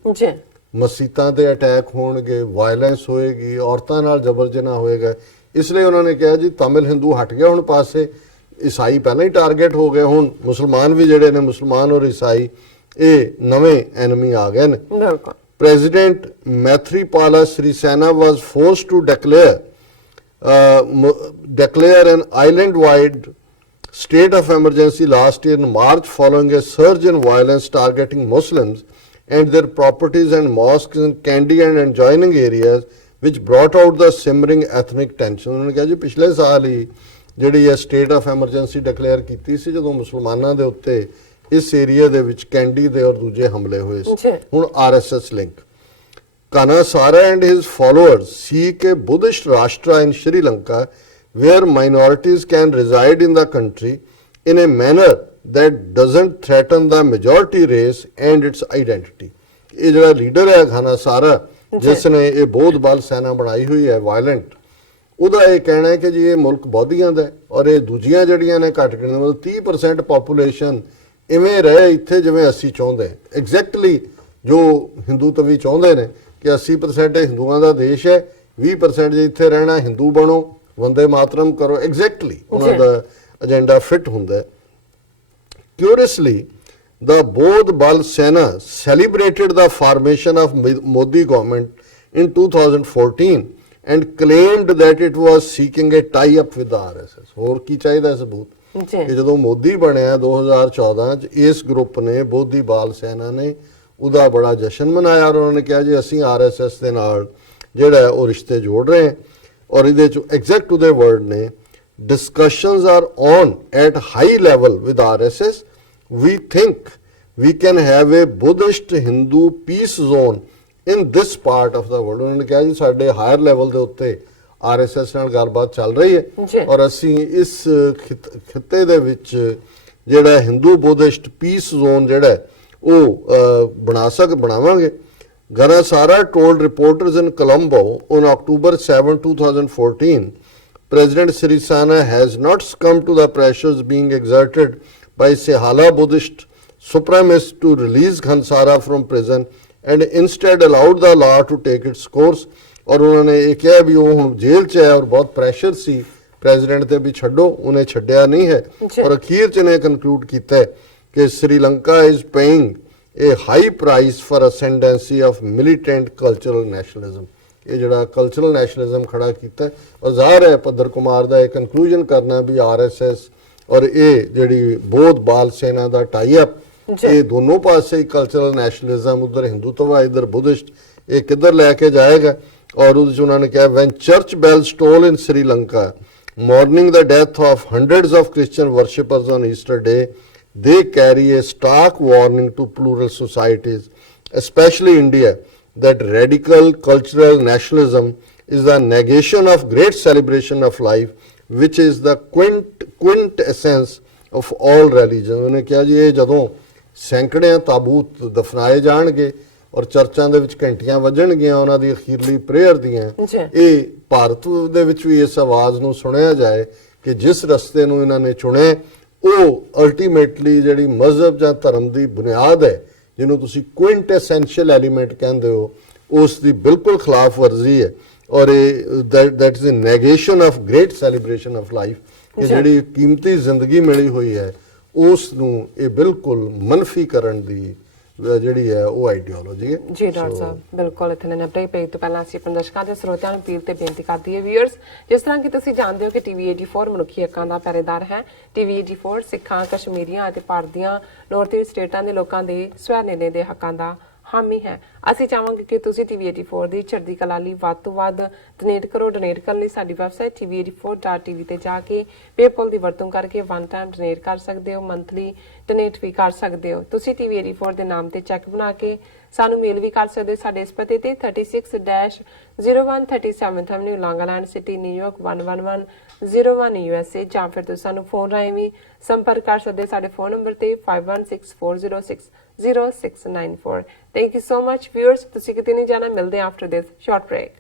ਮਸਜਿਦਾਂ ਤੇ ਅਟੈਕ ਹੋਣਗੇ, ਵਾਇਲੈਂਸ ਹੋਏਗੀ, ਔਰਤਾਂ ਨਾਲ ਜ਼ਬਰ ਜਨਾਹ ਹੋਏਗਾ। ਇਸ ਲਈ ਉਹਨਾਂ ਨੇ ਕਿਹਾ ਜੀ ਤਾਮਿਲ ਹਿੰਦੂ ਹਟ ਗਿਆ ਹੁਣ ਪਾਸੇ, ਈਸਾਈ ਪਹਿਲਾਂ ਹੀ ਟਾਰਗੇਟ ਹੋ ਗਏ, ਹੁਣ ਮੁਸਲਮਾਨ ਵੀ ਜਿਹੜੇ ਨੇ, ਮੁਸਲਮਾਨ ਔਰ ਈਸਾਈ ਇਹ ਨਵੇਂ ਐਨਮੀ ਆ ਗਏ ਨੇ। President Maithripala Sirisena was forced to declare an island-wide state of emergency last year in March following a surge in violence targeting Muslims and their properties and mosques in Kandy and adjoining areas, which brought out the simmering ethnic tension। उन्होंने कहा जी पिछले साल ही ਜਿਹੜੀ ਇਹ state of emergency declare ਕੀਤੀ ਸੀ ਜਦੋਂ ਮੁਸਲਮਾਨਾਂ ਦੇ ਉੱਤੇ ਇਸ ਏਰੀਆ ਦੇ ਵਿੱਚ ਕੈਂਡੀ ਦੇ ਔਰ ਦੂਜੇ ਹਮਲੇ ਹੋਏ ਸੀ। ਹੁਣ RSS link, Kanasara and his followers seek a Buddhist Rashtra in Sri Lanka where minorities can reside in the country in a manner that doesn't threaten the majority race and its identity। ਇਹ ਜਿਹੜਾ leader ਹੈ ਖਾਨਾਸਾਰਾ, ਜਿਸ ਨੇ ਇਹ ਬੋਧ ਬਲ ਸੈਨਾ ਬਣਾਈ ਹੋਈ ਹੈ ਵਾਇਲੈਂਟ, ਉਹਦਾ ਇਹ ਕਹਿਣਾ ਹੈ ਕਿ ਜੀ ਇਹ ਮੁਲਕ ਬੋਧੀਆਂ ਦਾ ਔਰ ਇਹ ਦੂਜੀਆਂ ਜਿਹੜੀਆਂ ਨੇ ਘੱਟ ਗਿਣਤੀ, ਮਤਲਬ 30% ਪਾਪੂਲੇਸ਼ਨ ਇਵੇਂ ਰਹੇ ਇੱਥੇ ਜਿਵੇਂ ਅਸੀਂ ਚਾਹੁੰਦੇ, ਐਗਜ਼ੈਕਟਲੀ ਜੋ ਹਿੰਦੂਤਵੀ ਚਾਹੁੰਦੇ ਨੇ ਕਿ 80% ਹਿੰਦੂਆਂ ਦਾ ਦੇਸ਼ ਹੈ, 20% ਜੇ ਇੱਥੇ ਰਹਿਣਾ ਹਿੰਦੂ ਬਣੋ, ਵੰਦੇ ਮਾਤਰਮ ਕਰੋ, ਐਗਜ਼ੈਕਟਲੀ ਉਹਨਾਂ ਦਾ ਏਜੰਡਾ ਫਿੱਟ ਹੁੰਦਾ। Curiously, the Bodh Bal Sena celebrated the formation of Modi government in 2014 and claimed that it was seeking a tie-up with the RSS। ਹੋਰ ਕੀ ਚਾਹੀਦਾ ਸਬੂਤ ਕਿ ਜਦੋਂ ਮੋਦੀ ਬਣਿਆ 2014 ਚ ਇਸ ਗਰੁੱਪ ਨੇ, ਬੋਧੀ ਬਾਲ ਸੈਨਾ ਨੇ, ਉਹਦਾ ਬੜਾ ਜਸ਼ਨ ਮਨਾਇਆ ਔਰ ਉਹਨਾਂ ਨੇ ਕਿਹਾ ਜੀ ਅਸੀਂ ਆਰਐਸਐਸ ਦੇ ਨਾਲ ਜਿਹੜਾ ਉਹ ਰਿਸ਼ਤੇ ਜੋੜ ਰਹੇ ਹਾਂ। ਔਰ ਇਹਦੇ ਚ ਐਗਜ਼ੈਕਟ ਉਹਦੇ ਵਰਡ ਨੇ, discussions are on at high level with RSS, we think we can have a Buddhist Hindu peace zone in this part of the world। ਉਹਨਾਂ ਨੇ ਕਿਹਾ ਜੀ ਸਾਡੇ ਹਾਇਰ ਲੈਵਲ ਦੇ ਉੱਤੇ ਆਰਐਸਐਸ ਨਾਲ ਗੱਲਬਾਤ ਚੱਲ ਰਹੀ ਹੈ ਔਰ ਅਸੀਂ ਇਸ ਖਿੱਤੇ ਦੇ ਵਿੱਚ ਜਿਹੜਾ ਹਿੰਦੂ ਬੁੱਧਿਸਟ ਪੀਸ ਜ਼ੋਨ ਜਿਹੜਾ ਉਹ ਬਣਾਵਾਂਗੇ। Ganasara told reporters in Colombo on October 7, 2014, President Sirisena has not succumbed to the pressures being exerted by Sinhala Buddhist supremacists to release Ghansara from prison and instead allowed the law to take its course। और उन्होंने ये कहा भी वो हुण jail च है और बहुत प्रेशर सी प्रेजिडेंट ते भी छड्डो, उन्हें छड्डिया नहीं है। और अखीर च ने कंक्लूड किया है कि Sri Lanka is paying a high price for ascendancy of militant cultural nationalism। ਇਹ ਜਿਹੜਾ ਕਲਚਰਲ ਨੈਸ਼ਨਲਿਜ਼ਮ ਖੜਾ ਕੀਤਾ ਔਰ ਜ਼ਾਹਰ ਹੈ ਪੱਧਰ ਕੁਮਾਰ ਦਾ ਇਹ ਕਨਕਲੂਜਨ ਕਰਨਾ ਵੀ ਆਰਐਸਐਸ ਔਰ ਇਹ ਜਿਹੜੀ ਬੋਧ ਬਾਲ ਸੈਨਾ ਦਾ ਟਾਈ ਅਪ ਇਹ ਦੋਨੋਂ ਪਾਸੇ ਕਲਚਰਲ ਨੈਸ਼ਨਲਿਜ਼ਮ ਉਧਰ ਹਿੰਦੂਤਵਾ ਇਧਰ ਬੁੱਧਿਸਟ ਇਹ ਕਿੱਧਰ ਲੈ ਕੇ ਜਾਏਗਾ। ਔਰ ਉਹਦੇ ਚ ਉਹਨਾਂ ਨੇ ਕਿਹਾ when church bells toll in Sri Lanka mourning the death of hundreds of Christian worshippers on Easter Day, they carry a stark warning to plural societies, especially India, that radical cultural nationalism is the negation of great celebration of life, which is the quintessence of all religions। ਉਹਨੇ ਕਿਹਾ ਜੀ ਇਹ ਜਦੋਂ ਸੈਂਕੜਿਆਂ ਤਾਬੂਤ ਦਫਨਾਏ ਜਾਣਗੇ ਔਰ ਚਰਚਾਂ ਦੇ ਵਿੱਚ ਘੰਟੀਆਂ ਵੱਜਣਗੀਆਂ ਉਹਨਾਂ ਦੀ ਅਖੀਰਲੀ ਪ੍ਰੇਅਰ ਦੀਆਂ ਇਹ ਭਾਰਤ ਦੇ ਵਿੱਚ ਵੀ ਇਸ ਆਵਾਜ਼ ਨੂੰ ਸੁਣਿਆ ਜਾਏ ਕਿ ਜਿਸ ਰਸਤੇ ਨੂੰ ਇਹਨਾਂ ਨੇ ਚੁਣਿਆ ਉਹ ਅਲਟੀਮੇਟਲੀ ਜਿਹੜੀ ਮਜ਼ਹਬ ਜਾਂ ਧਰਮ ਦੀ ਬੁਨਿਆਦ ਹੈ ਜਿਹਨੂੰ ਤੁਸੀਂ ਕੁਇੰਟੈਸੈਂਸ਼ੀਅਲ ਐਲੀਮੈਂਟ ਕਹਿੰਦੇ ਹੋ ਉਸ ਦੀ ਬਿਲਕੁਲ ਖਿਲਾਫ ਵਰਜ਼ੀ ਹੈ ਔਰ ਇਹ that is a negation of great celebration of life ਕਿ ਜਿਹੜੀ ਕੀਮਤੀ ਜ਼ਿੰਦਗੀ ਮਿਲੀ ਹੋਈ ਹੈ ਉਸ ਨੂੰ ਇਹ ਬਿਲਕੁਲ ਮਨਫੀ ਕਰਨ ਦੀ ਜਿਹੜੀ ਹੈ ਉਹ ਆਈਡੀਓਲੋਜੀ ਹੈ। ਜੀ ਡਾਕਟਰ ਸਾਹਿਬ ਬਿਲਕੁਲ ਇੱਥੇ ਨੇ ਅਪਡੇਟ ਪੇਜ ਤੋਂ ਪਹਿਲਾਂ ਅਸੀਂ ਆਪਣੇ ਦਰਸ਼ਕਾਂ ਦੇ ਸਰੋਤਿਆਂ ਨੂੰ ਅਪੀਲ ਤੇ ਬੇਨਤੀ ਕਰਦੀ ਹੈ ਵੀਅਰਸ ਜਿਸ ਤਰ੍ਹਾਂ ਕਿ ਤੁਸੀਂ ਜਾਣਦੇ ਹੋ ਕਿ ਟੀਵੀ 84 ਮਨੁੱਖੀ ਹੱਕਾਂ ਦਾ ਪਹਿਰੇਦਾਰ ਹੈ। ਟੀਵੀ 84 ਸਿੱਖਾਂ ਕਸ਼ਮੀਰੀਆਂ ਅਤੇ ਭਾਰਤ ਦੀਆਂ ਨਾਰਥ ਈਸਟ ਸਟੇਟਾਂ ਦੇ ਲੋਕਾਂ ਦੇ ਸਵੈ ਨਿਰਣੇ ਦੇ ਹੱਕਾਂ ਦਾ ਹਾਮੀ ਹੈ। ਅਸੀਂ ਚਾਹਾਂਗੇ ਕਿ ਤੁਸੀਂ ਟੀਵੀ 84 ਦੀ ਚੜ੍ਹਦੀ ਕਲਾ ਲਈ ਵੱਧ ਤੋਂ ਵੱਧ ਡੋਨੇਟ ਕਰੋ। ਡੋਨੇਟ ਕਰਨ ਲਈ ਸਾਡੀ ਵੈਬਸਾਈਟ tv84.tv ਤੇ ਜਾ ਕੇ ਪੇਪਲ ਦੀ ਵਰਤੋਂ ਕਰਕੇ ਵਨ ਟਾਈਮ ਡੋਨੇਟ ਕਰ ਸਕਦੇ ਹੋ, ਮੰਥਲੀ ਡੋਨੇਟ ਵੀ ਕਰ ਸਕਦੇ ਹੋ। ਤੁਸੀਂ ਟੀਵੀ 84 ਦੇ ਨਾਮ ਤੇ ਚੈੱਕ ਬਣਾ ਕੇ ਸਾਨੂੰ ਮੇਲ ਵੀ ਕਰ ਸਕਦੇ ਹੋ ਸਾਡੇ ਇਸ ਪਤੇ ਤੇ 36-01 37th Avenue ਲੌਂਗਲੈਂਡ ਸਿਟੀ ਨਿਊਯਾਰਕ 11101 USA ਜਾਂ ਫਿਰ ਤੁਸੀਂ ਸਾਨੂੰ ਫੋਨ ਰਾਹੀਂ ਵੀ ਸੰਪਰਕ ਕਰ ਸਕਦੇ ਸਾਡੇ ਫੋਨ ਨੰਬਰ ਤੇ 5164060694। Thank you so much viewers, ਤੁਸੀਂ ਕਿਤੇ ਨਹੀਂ ਜਾਣਾ, ਮਿਲਦੇ ਆਫਟਰ ਦਿਸ ਸ਼ਾਰਟ ਬ੍ਰੇਕ।